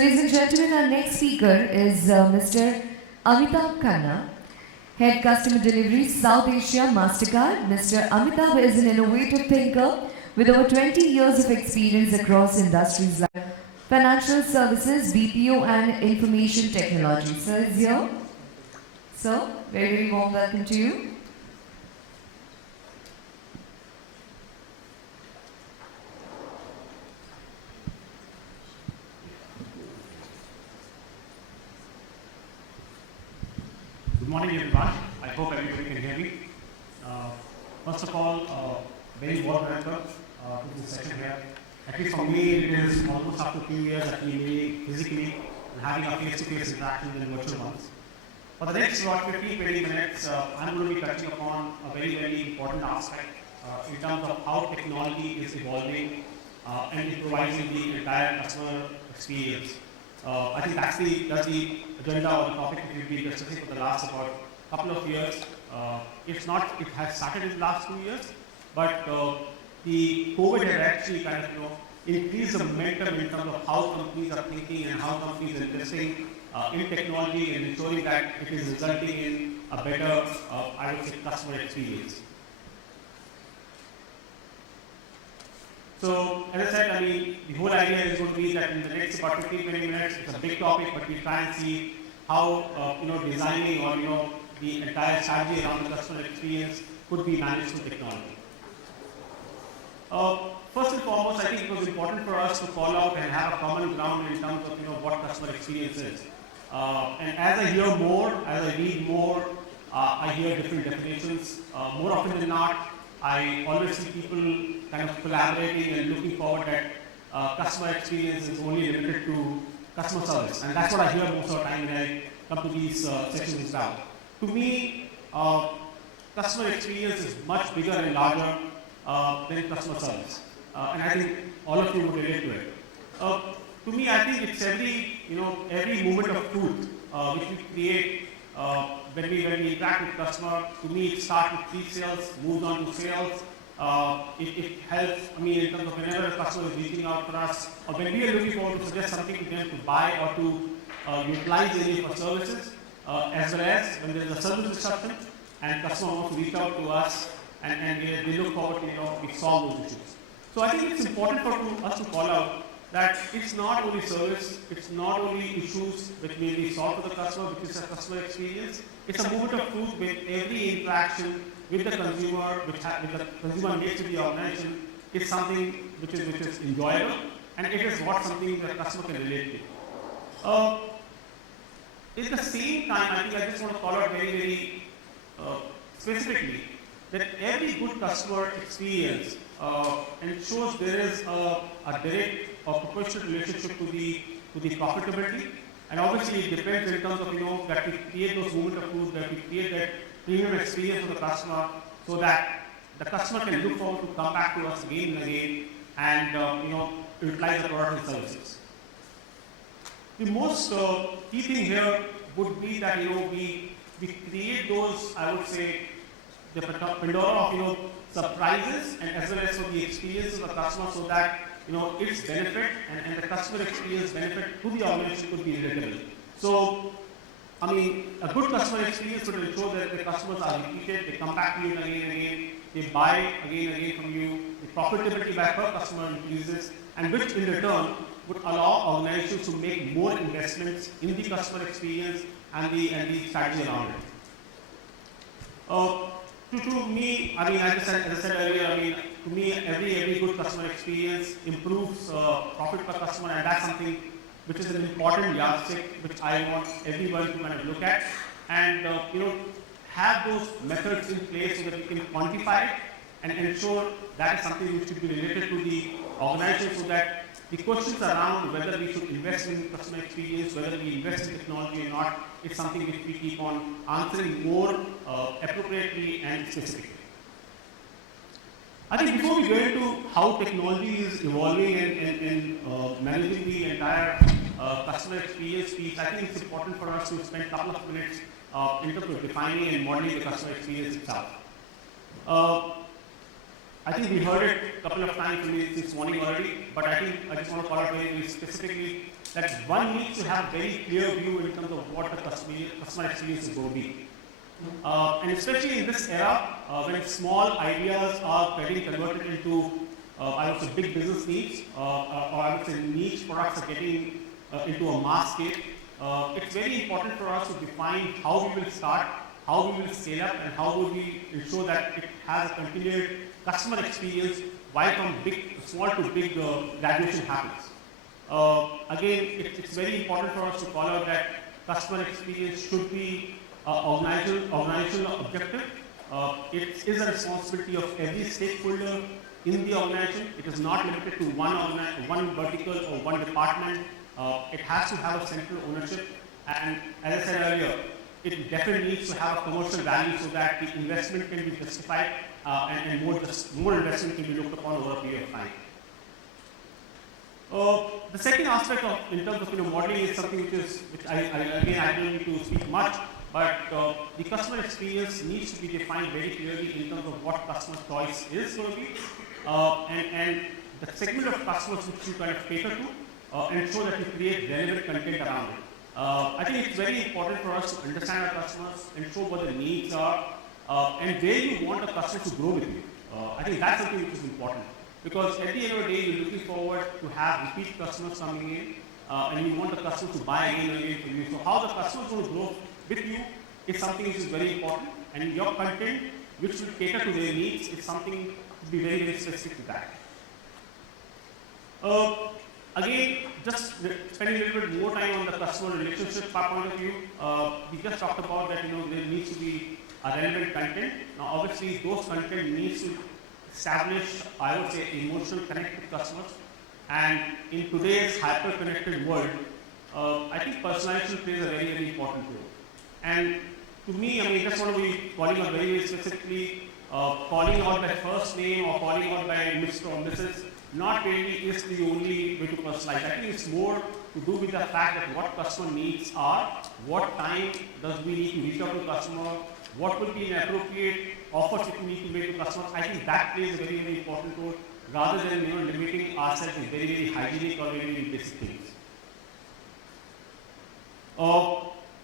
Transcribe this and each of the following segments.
ladies and gentlemen, our next speaker is Mr. Amitabh Khanna, Head Customer Delivery, South Asia, MasterCard. Mr. Amitabh is an innovative thinker with over 20 years of experience across industries like financial services, BPO, and information technology. Sir is here. So, very, very warm welcome to you. Good morning, everyone. I hope everybody can hear me. First of all, very warm welcome to this session here. At least for me, it is almost after 2 years that we meet physically and having a face-to-face interaction than virtual ones. For the next about 15-20 minutes, I'm going to be touching upon a very, very important aspect in terms of how technology is evolving and improvising the entire customer experience. I think that's the agenda or the topic that we've been discussing for the last about couple of years. It has started in the last 2 years, but the COVID had actually kind of increased the momentum in terms of how companies are thinking and how companies are investing in technology and ensuring that it is resulting in a better, I would say, customer experience. So, as I said, the whole idea is going to be that in the next about 15-20 minutes, it's a big topic, but we try and see how, designing or, the entire strategy around the customer experience could be managed through technology. First and foremost, I think it was important for us to call out and have a common ground in terms of, what customer experience is. And as I hear more, as I read more, I hear different definitions. More often than not, I always see people kind of collaborating and looking forward that customer experience is only limited to customer service. And that's what I hear most of the time when I come to these sessions down. To me, customer experience is much bigger and larger than customer service. And I think all of you would relate to it. To me, I think it's every moment of truth which we create when we interact with customer. To me, it starts with pre-sales, moves on to sales. It helps, in terms of whenever a customer is reaching out for us, or when we are looking forward to suggest something to them to buy or to utilize any of our services, as well as when there is a service disruption and customer wants to reach out to us and they look forward to, we solve those issues. So I think it's important for us to call out that it's not only service, it's not only issues which may be solved for the customer, which is a customer experience. It's a moment of truth with every interaction with the consumer, with the consumer makes with the organization, is something which is enjoyable, and it is what something that the customer can relate to. At the same time, I think I just want to call out very, very specifically that every good customer experience ensures there is a direct or proportional relationship to the profitability, and obviously it depends in terms of that we create those moments of truth, that we create that premium experience for the customer, so that the customer can look forward to come back to us again and again and utilize the product and services. The most key thing here would be that we create those, I would say, the Pandora of surprises and as well as for the experience of the customer, so that its benefit and the customer experience benefit to the organization could be relatable. So, a good customer experience would ensure that the customers are repeated, they come back to you again and again, they buy again and again from you, the profitability by per customer increases, and which in return would allow organizations to make more investments in the customer experience and the strategy around it. To me, as I said earlier, to me, every good customer experience improves profit per customer, and that's something which is an important yardstick which I want everyone to kind of look at and have those methods in place so that we can quantify it and ensure that is something which should be related to the organization, so that the questions around whether we should invest in customer experience, whether we invest in technology or not, is something which we keep on answering more appropriately and specifically. I think before we go into how technology is evolving and managing the entire customer experience piece, I think it's important for us to spend a couple of minutes in terms of defining and modeling the customer experience itself. I think we heard it a couple of times this morning already, but I think I just want to call out very specifically that one needs to have a very clear view in terms of what the customer experience is going to be. And especially in this era, when small ideas are getting converted into, I would say, big business needs, or I would say niche products are getting into a mass scale, it's very important for us to define how we will start, how we will scale up, and how will we ensure that it has a continued customer experience while from small to big graduation happens. Again, it's very important for us to call out that customer experience should be organizational objective. It is a responsibility of every stakeholder in the organization. It is not limited to one vertical or one department. It has to have a central ownership. And as I said earlier, it definitely needs to have a commercial value so that the investment can be justified and more investment can be looked upon over a period of time. The second aspect in terms of modeling is something which I don't need to speak much, but the customer experience needs to be defined very clearly in terms of what customer choice is going to be, and the segment of customers which you kind of cater to, ensure that you create relevant content around it. I think it's very important for us to understand our customers, ensure what their needs are, and where you want the customer to grow with you. I think that's something which is important. Because at the end of the day, you're looking forward to have repeat customers coming in, and you want the customer to buy again and again from you. So how the customer is going to grow with you is something which is very important, and your content, which will cater to their needs, is something to be very, very specific to that. Again, just spending a little bit more time on the customer relationship point of view, we just talked about that there needs to be a relevant content. Now, obviously, those content needs to establish, I would say, emotional connect with customers. And in today's hyper-connected world, I think personalization plays a very, very important role. And to me, I just want to be calling out very, very specifically, calling out by first name or calling out by Mr. or Mrs. not really is the only way to personalize. I think it's more to do with the fact that what customer needs are, what time does we need to reach out to customer, what would be an appropriate offers that we need to make to customers. I think that plays a very, very important role rather than limiting ourselves to very, very hygienic or very, very basic things.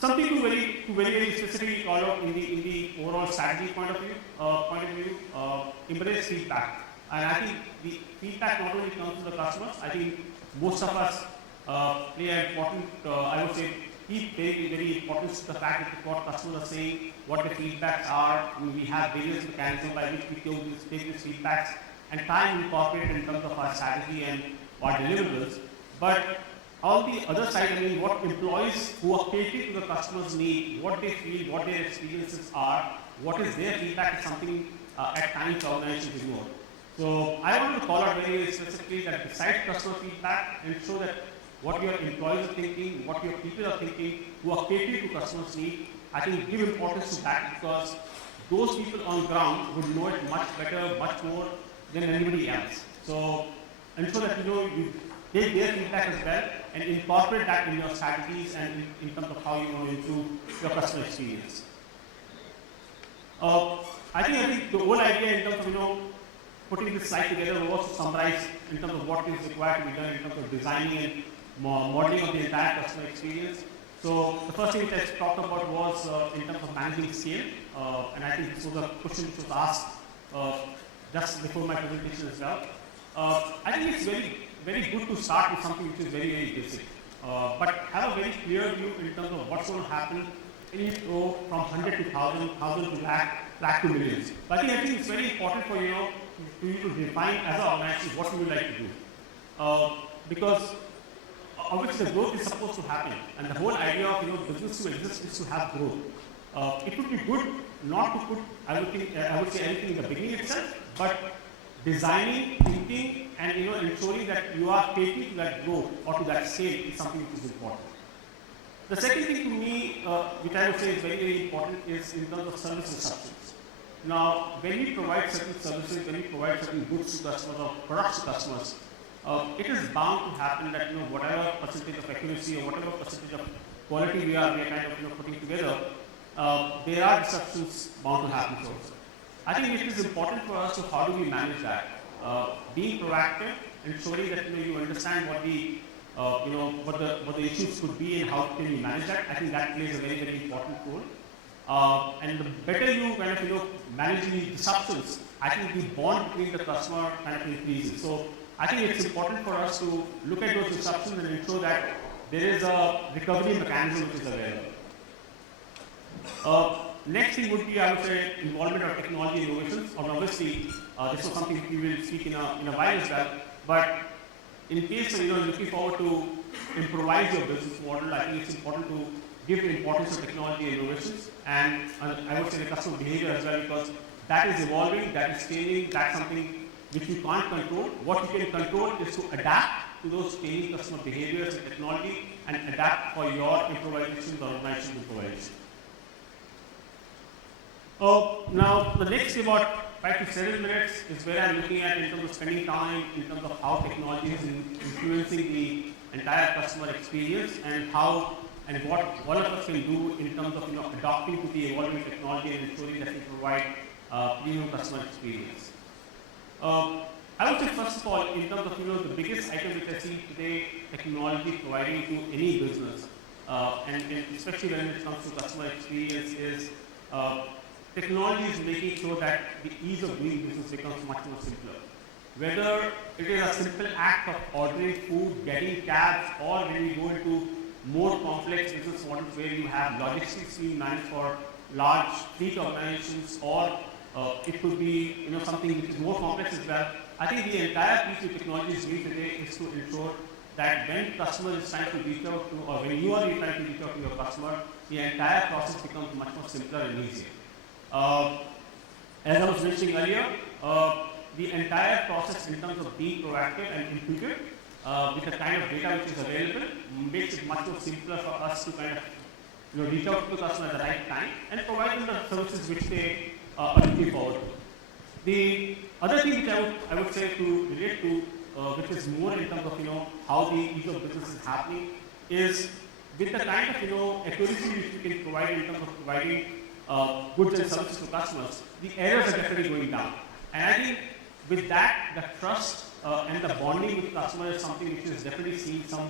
Something to very specifically call out in the overall strategy point of view, embrace feedback. And I think the feedback not only comes from the customers. I think most of us play an important, I would say, keep very, very important to the fact that what customers are saying, what the feedbacks are. I mean, we have various mechanisms by which we take these feedbacks and try and incorporate in terms of our strategy and our deliverables. But on the other side, I mean, what employees who are catering to the customer's need, what they feel, what their experiences are, what is their feedback is something at times organizations ignore. So I want to call out very, very specifically that besides customer feedback, ensure that what your employees are thinking, what your people are thinking, who are catering to customers' need, I think give importance to that because those people on ground would know it much better, much more than anybody else. So ensure that you take their feedback as well and incorporate that in your strategies and in terms of how you want to improve your customer experience. I think the whole idea in terms of putting this slide together was to summarize in terms of what is required to be done in terms of designing and modeling of the entire customer experience. So the first thing which I talked about was in terms of managing scale, and I think this was a question which was asked just before my presentation as well. I think it's very, very good to start with something which is very, very basic, but have a very clear view in terms of what's going to happen in each row from 100 to 1,000, 1,000 to lakh to millions. But I think it's very important for you to define as an organization what you would like to do, because obviously the growth is supposed to happen, and the whole idea of business to exist is to have growth. It would be good not to put I would say anything in the beginning itself, but designing, thinking, and ensuring that you are taking to that growth or to that scale is something which is important. The second thing to me, which I would say is very, very important, is in terms of service disruptions. Now, when we provide certain services, when we provide certain goods to customers or products to customers, it is bound to happen that whatever percentage of accuracy or whatever percentage of quality we are kind of putting together, there are disruptions bound to happen. So I think it is important for us to how do we manage that. Being proactive, ensuring that you understand what the what the issues could be and how can you manage that. I think that plays a very, very important role. And the better you kind of manage the disruptions, I think the bond between the customer kind of increases. So I think it's important for us to look at those disruptions and ensure that there is a recovery mechanism which is available. Next thing would be, I would say, involvement of technology innovations. And obviously, this was something we will speak in a while as well. But in case of looking forward to improvise your business model, I think it's important to give the importance of technology innovations and I would say the customer behavior as well, because that is evolving, that is changing, that's something which you can't control. What you can control is to adapt to those changing customer behaviors and technology and adapt for your improvisations or organizational improvisation. Now, the next about 5 to 7 minutes is where I'm looking at in terms of spending time, in terms of how technology is influencing the entire customer experience and how and what all of us can do in terms of adapting to the evolving technology and ensuring that we provide premium customer experience. I would say first of all, in terms of the biggest item which I see today, technology providing to any business, and especially when it comes to customer experience, is technology is making sure that the ease of doing business becomes much more simpler. Whether it is a simple act of ordering food, getting cabs, or when we go into more complex business models where you have logistics being managed for large fleet organizations, or it could be something which is more complex as well. I think the entire piece of technology is doing today is to ensure that when customer is trying to reach out to, or when you are trying to reach out to your customer, the entire process becomes much more simpler and easier. As I was mentioning earlier, the entire process in terms of being proactive and intuitive with the kind of data which is available makes it much more simpler for us to kind of reach out to the customer at the right time and provide them the services which they are looking forward to. The other thing which I would say to relate to, which is more in terms of how the ease of business is happening, is with the kind of accuracy which we can provide in terms of providing goods and services to customers, the errors are definitely going down. And I think with that, the trust and the bonding with the customer is something which is definitely seeing some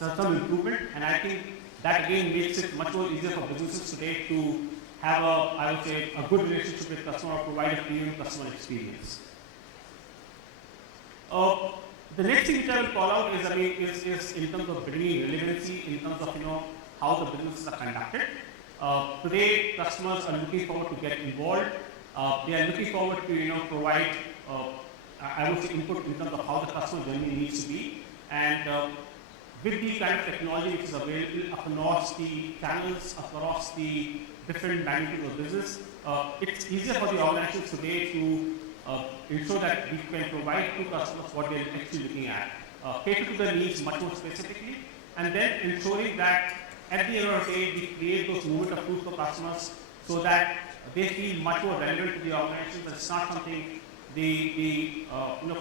improvement. And I think that again makes it much more easier for businesses today to have I would say, a good relationship with customer or provide a premium customer experience. The next thing which I will call out is in terms of bringing relevancy, in terms of how the businesses are conducted. Today, customers are looking forward to get involved. They are looking forward to provide, I would say, input in terms of how the customer journey needs to be. And with the kind of technology which is available across the channels, across the different magnitudes of business, it's easier for the organizations today to ensure that we can provide to customers what they're actually looking at, cater to their needs much more specifically, and then ensuring that at the end of the day, we create those moment of truth for customers so that they feel much more relevant to the organization. It's not something the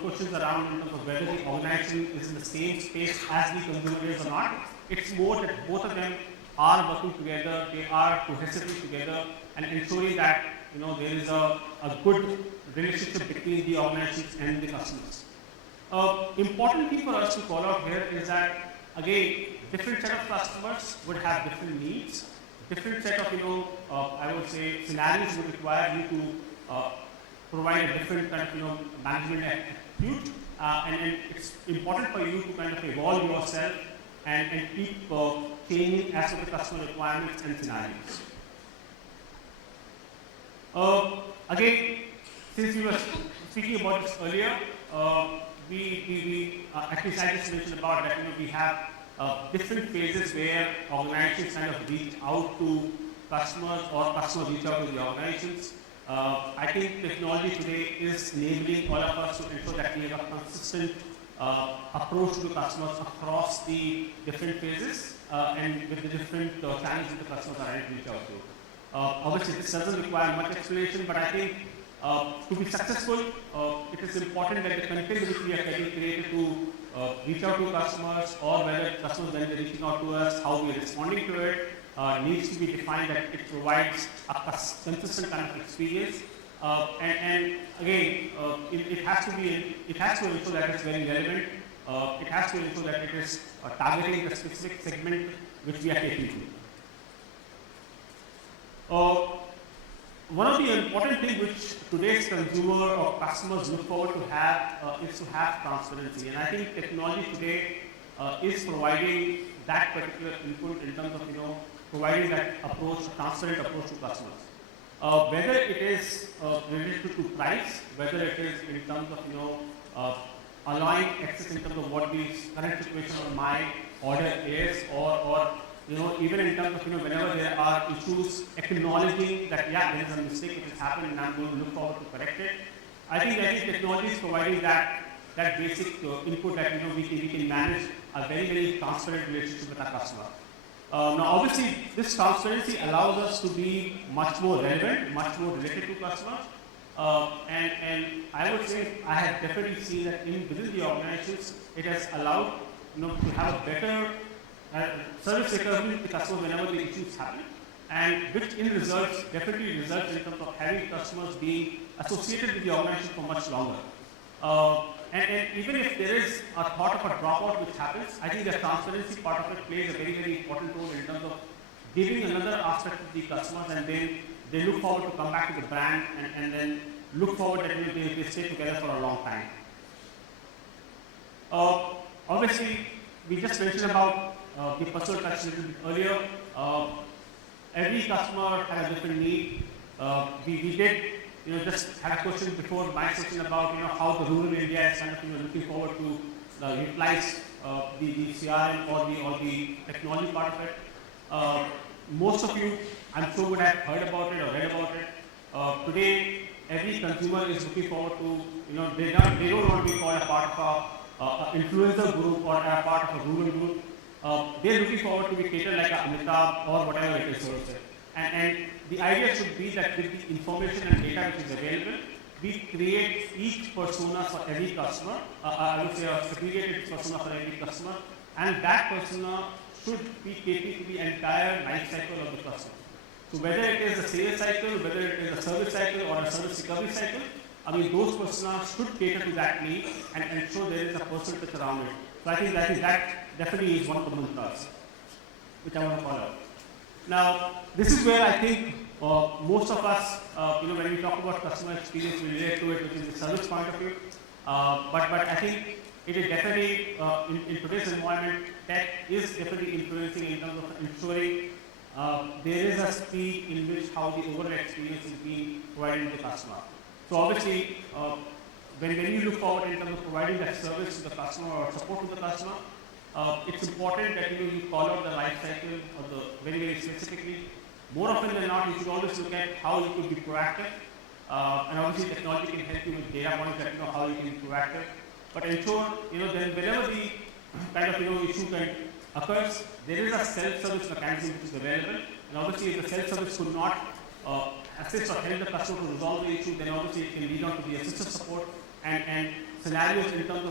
questions around in terms of whether the organization is in the same space as the consumer is or not. It's more that both of them are working together, they are cohesively together, and ensuring that there is a good relationship between the organizations and the customers. Important thing for us to call out here is that, again, different set of customers would have different needs. Different set of, I would say, scenarios would require you to provide a different kind of, management attitude. And it's important for you to kind of evolve yourself and keep changing as per the customer requirements and scenarios. Again, since we were speaking about this earlier, we actually I just mentioned about that we have different phases where organizations kind of reach out to customers or customers reach out to the organizations. I think technology today is enabling all of us to ensure that we have a consistent approach to customers across the different phases and with the different channels that the customers are trying to reach out to. Obviously, this doesn't require much explanation, but I think to be successful, it is important that the content which we are getting created to reach out to customers, or whether customers when they're reaching out to us, how we are responding to it, needs to be defined that it provides a consistent kind of experience. And again, it has to be, it has to ensure that it's very relevant. It has to ensure that it is targeting the specific segment which we are taking to. One of the important things which today's consumer or customers look forward to have is to have transparency. And I think technology today is providing that particular input in terms of, providing that approach, transparent approach to customers. Whether it is related to price, whether it is in terms of, allowing access in terms of what the current situation on my order is, or even in terms of, whenever there are issues, acknowledging that, yeah, there is a mistake which has happened and I'm going to look forward to correct it. I think technology is providing that basic input that, we can manage a very, very transparent relationship with our customer. Now, obviously, this transparency allows us to be much more relevant, much more related to customers. And I would say I have definitely seen that within the organizations, it has allowed, to have a better service recovery to customers whenever the issues happen, and which definitely results in terms of having customers being associated with the organization for much longer. And even if there is a thought of a dropout which happens, I think the transparency part of it plays a very, very important role in terms of giving another aspect to the customers, and then they look forward to come back to the brand and then look forward that they stay together for a long time. Obviously, we just mentioned about the personal touch a little bit earlier. Every customer has a different need. We did, just had a question before my session about, how the rural India is kind of, looking forward to utilize the CRM or the technology part of it. Most of you, I'm sure, would have heard about it or read about it. Today, every consumer is looking forward to, they don't want to be called a part of an influencer group or a part of a rural group. They're looking forward to be catered like a Amitabh or whatever it is, so to say. And the idea should be that with the information and data which is available, we create each persona for every customer. I would say a segregated persona for every customer, and that persona should be catering to the entire life cycle of the customer. So whether it is a sales cycle, whether it is a service cycle or a service recovery cycle, those personas should cater to that need and ensure there is a personal touch around it. So I think that definitely is one of the mantras which I want to follow. Now, this is where I think most of us, when we talk about customer experience, we relate to it, which is the service point of view. But I think it is definitely, in today's environment, tech is definitely influencing in terms of ensuring there is a speed in which how the overall experience is being provided to the customer. So obviously, when you look forward in terms of providing that service to the customer or support to the customer, it's important that you call out the life cycle of the very, very specifically. More often than not, you should always look at how you could be proactive. And obviously, technology can help you with data points that how you can be proactive. But ensure, then whenever the kind of issue occurs, there is a self-service mechanism which is available. And obviously, if the self-service could not assist or help the customer to resolve the issue, then obviously it can lead on to the assistive support and scenarios in terms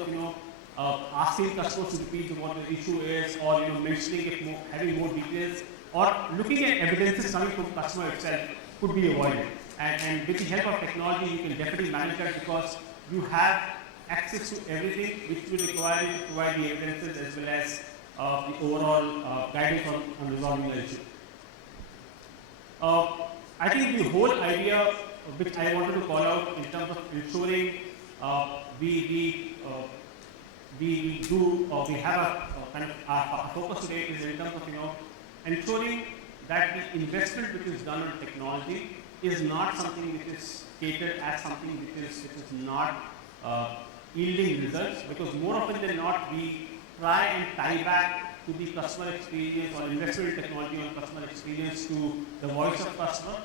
of asking customers to repeat what the issue is, or mentioning it more, having more details, or looking at evidences coming from the customer itself could be avoided. And with the help of technology, you can definitely manage that because you have access to everything which will require you to provide the evidences as well as the overall guidance on resolving the issue. I think the whole idea which I wanted to call out in terms of ensuring we have a kind of our focus today is in terms of ensuring that the investment which is done on technology is not something which is catered as something which is not yielding results, because more often than not we try and tie back to the customer experience or investment in technology on customer experience to the voice of customer,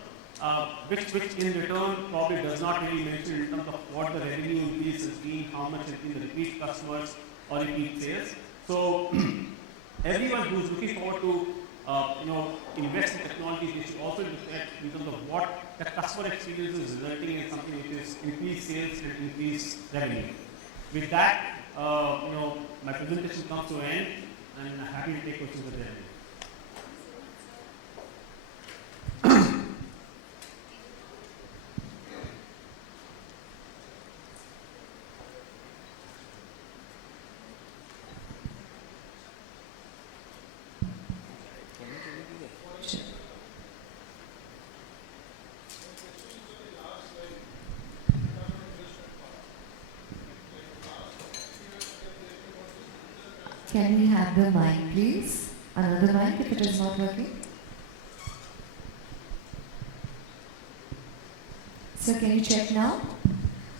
which in return probably does not really mention in terms of what the revenue increase has been, how much has been the repeat customers or repeat sales. So everyone who is looking forward to invest in technology, they should also look at in terms of what the customer experience is resulting in something which is increased sales and increased revenue. With that, my presentation comes to an end, and I'm happy to take questions at the end. can we have the mic, please? Another mic if it is not working. So can you check now?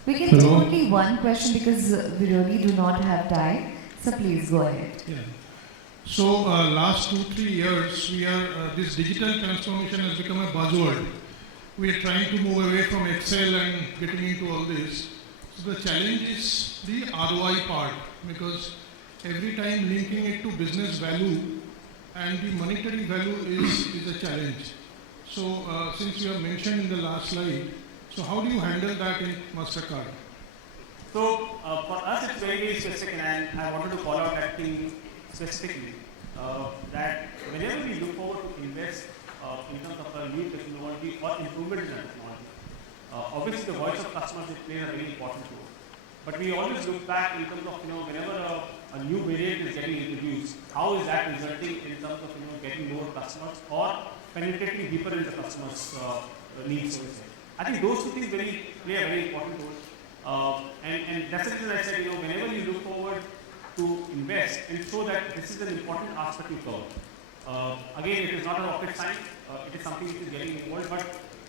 We can take Hello. only one question because we really do not have time. So please go ahead. Yeah. So last 2-3 years, we are this digital transformation has become a buzzword. We are trying to move away from Excel and getting into all this. So the challenge is the ROI part, because every time linking it to business value and the monetary value is a challenge. So since you have mentioned in the last slide, so how do you handle that in MasterCard? So for us, it's very, very specific, and I wanted to call out that thing specifically. That whenever we look forward to invest in terms of a new technology or improvement in a technology, obviously the voice of customers plays a very important role. But we always look back in terms of whenever a new variant is getting introduced, how is that resulting in terms of getting more customers or penetrating deeper into customers' needs. I think those two things play a very important role. And that's the reason I said, whenever you look forward to invest, ensure that this is an important aspect you cover. Again, it is not a rocket science, it is something which is getting involved, but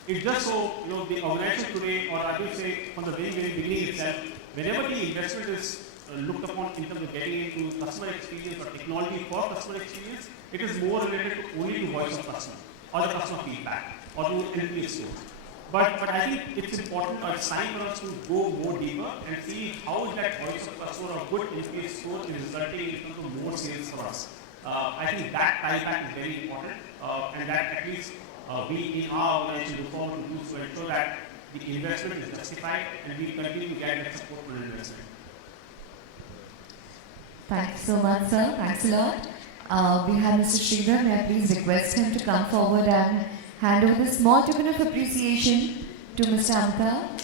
it's just so, the organization today, or I will say from the very, very beginning itself, whenever the investment is looked upon in terms of getting into customer experience or technology for customer experience, it is more related to only to voice of customer or the customer feedback or to NPS scores. But I think it's important, or it's time for us to go more deeper and see how is that voice of customer or good NPS score is resulting in terms of more sales for us. I think that tie back is very important, and that at least we in our organization look forward to do to ensure that the investment is justified and we continue to get that support for investment. Thanks so much, sir. Thanks a lot. We have Mr. Sridhar. May I please request him to come forward and hand over the small token of appreciation to Mr. Amitabh.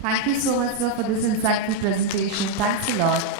Thank you so much, sir, for this insightful presentation. Thanks a lot.